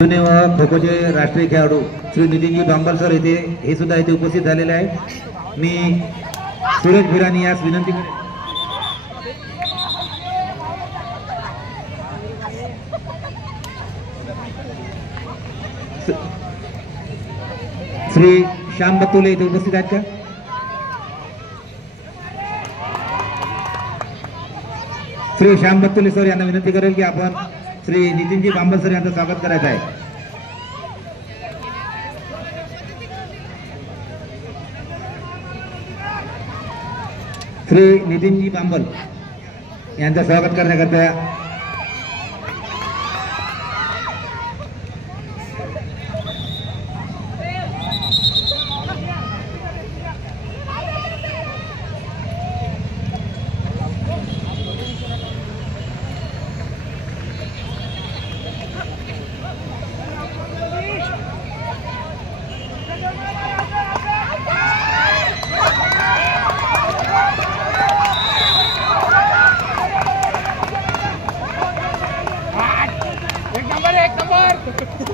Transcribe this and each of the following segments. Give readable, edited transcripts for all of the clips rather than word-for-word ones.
जुने व खो-खोचे राष्ट्रीय खेळाडू श्री नितीनजी बांबल सर येथे हे सुद्धा इथे उपस्थित झालेले आहे। मी सुरेश भिराणी यास विनंती करेन। श्री श्याम बत्तुले इथे उपस्थित आहेत का? श्री श्याम बत्तुले सर यांना विनंती करेल की आपण श्री नितीनजी बांबल सर यांचं स्वागत करायचं आहे। श्री नितीनजी बांबल यांचं स्वागत करण्याकरता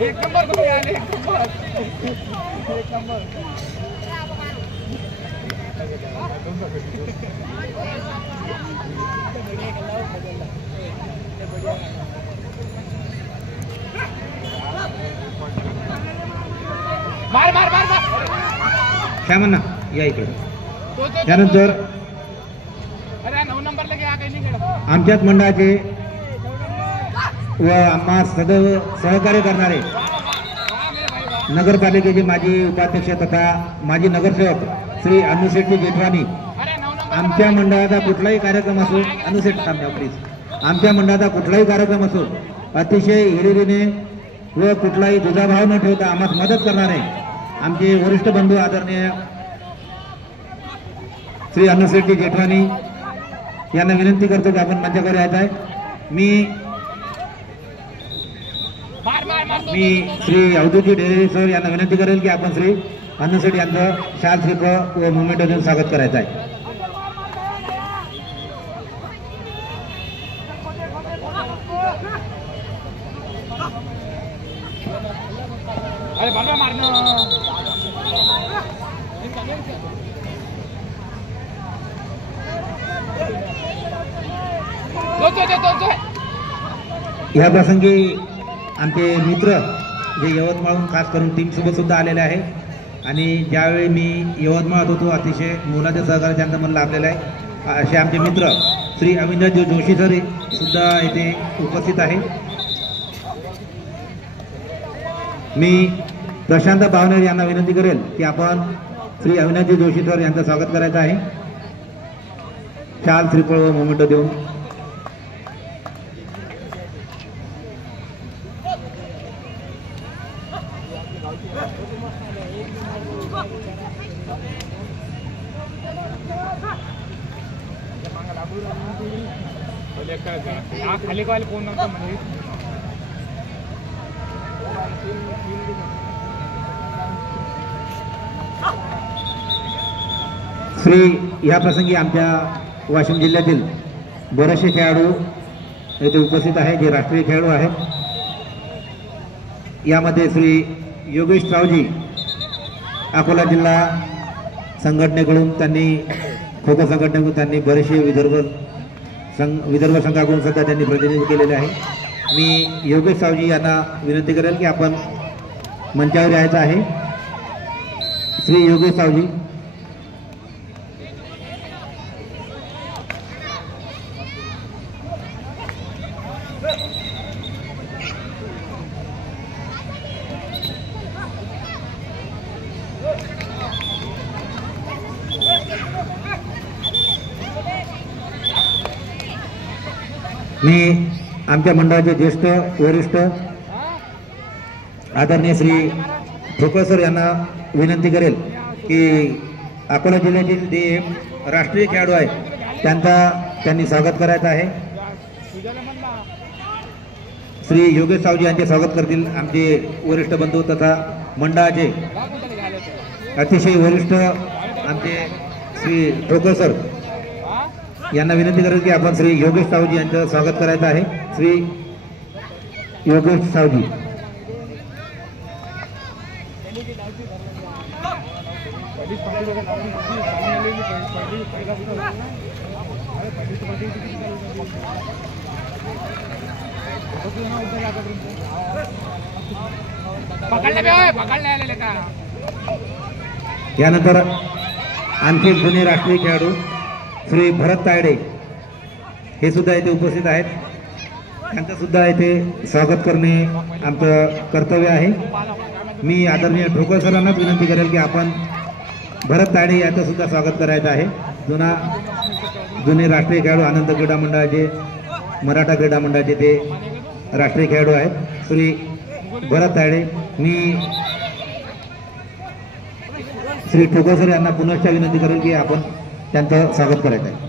एक नंबर तो आले एक नंबर मार मार मार मार काय म्हणा या इकडे। त्यानंतर अरे 9 नंबरला घ्या काही नाही खेळत आमच्याच मंडळाचे व आम्हा सदैव सहकार्य करणारे नगरपालिकेचे माजी उपाध्यक्ष तथा माजी नगरसेवक श्री अनुशेट्टी जेठवानी आमच्या मंडळाचा कुठलाही कार्यक्रम असो अनुशेट प्लीज आमच्या मंडळाचा कुठलाही कार्यक्रम असो अतिशय हिरिरीने व कुठलाही दुजाभाव न ठेवता आम्हाला मदत करणारे आमचे वरिष्ठ बंधू आदरणीय श्री अनुशेट्टी जेठवानी यांना विनंती करतो की आपण मंचाकडे यायचं आहे। मी श्री अवधूतजी ढेरे सर यांना विनंती करेल की आपण श्री अनुशेट्टी यांचं शाल श्रीफळ व मुवमेंट देऊन स्वागत करायचं आहे। अरे बाबा मारना या प्रसंगी आमचे मित्र जे यवतमाळहून खास करून टीम सोबत सुद्धा आलेले आहे आणि ज्यावेळी मी यवतमाळात होतो अतिशय मोलाचे सहकार्य त्यांचं मन लाभलेलं आहे। असे आमचे मित्र श्री अविनाश जोशी सर सुद्धा येथे उपस्थित आहे। मी प्रशांत बावनेर यांना विनंती करेल की आपण श्री अविनाश जोशी सर यांचं स्वागत करायचं आहे शाल श्रीफळ व मोमेंटो देऊन। खाली कॉल फोन नंबर म्हणजे श्री या प्रसंगी आमच्या वाशिम जिल्ह्यातील बरेचसे खेळाडू येथे उपस्थित आहे जे राष्ट्रीय खेळाडू आहेत। यामध्ये श्री योगेश रावजी अकोला जिल्हा संघटनेकडून त्यांनी खो खो संघटनेकडून त्यांनी बरेचसे विदर्भ संघाकडून सुद्धा त्यांनी प्रतिनिधित्व केलेले आहे। मी योगेश सावजी यांना विनंती करेल की आपण मंचावर यायचं आहे। श्री योगेश सावजी मी आमच्या मंडळाचे ज्येष्ठ वरिष्ठ आदरणीय श्री ठोकर सर यांना विनंती करेल की अकोला जिल्ह्यातील जे राष्ट्रीय खेळाडू आहेत त्यांनी स्वागत करायचं आहे। श्री योगेश सावजी यांचे स्वागत करतील आमचे वरिष्ठ बंधू तथा मंडळाचे अतिशय वरिष्ठ आमचे श्री ठोकर सर यांना विनंती करेल की आपण श्री योगेश सावजी यांचं स्वागत करायचं आहे। श्री योगेश सावजी यानंतर आणखी एक जुने राष्ट्रीय खेळाडू श्री भरत तायडे हे सुद्धा इथे उपस्थित आहेत. त्यांचं सुद्धा इथे स्वागत करणे आमचं कर्तव्य आहे. मी आदरणीय ठोकर सरांनाच विनंती करेल की आपण भरत तायडे याचं सुद्धा स्वागत करायचं आहे. जुने राष्ट्रीय खेळाडू आनंद क्रीडा मंडळाचे मराठा क्रीडा मंडळाचे ते राष्ट्रीय खेळाडू आहेत श्री भरत तायडे. मी श्री ठोकर सर यांना पुनश्च विनंती करेल की आपण त्यांचं स्वागत करायचं आहे.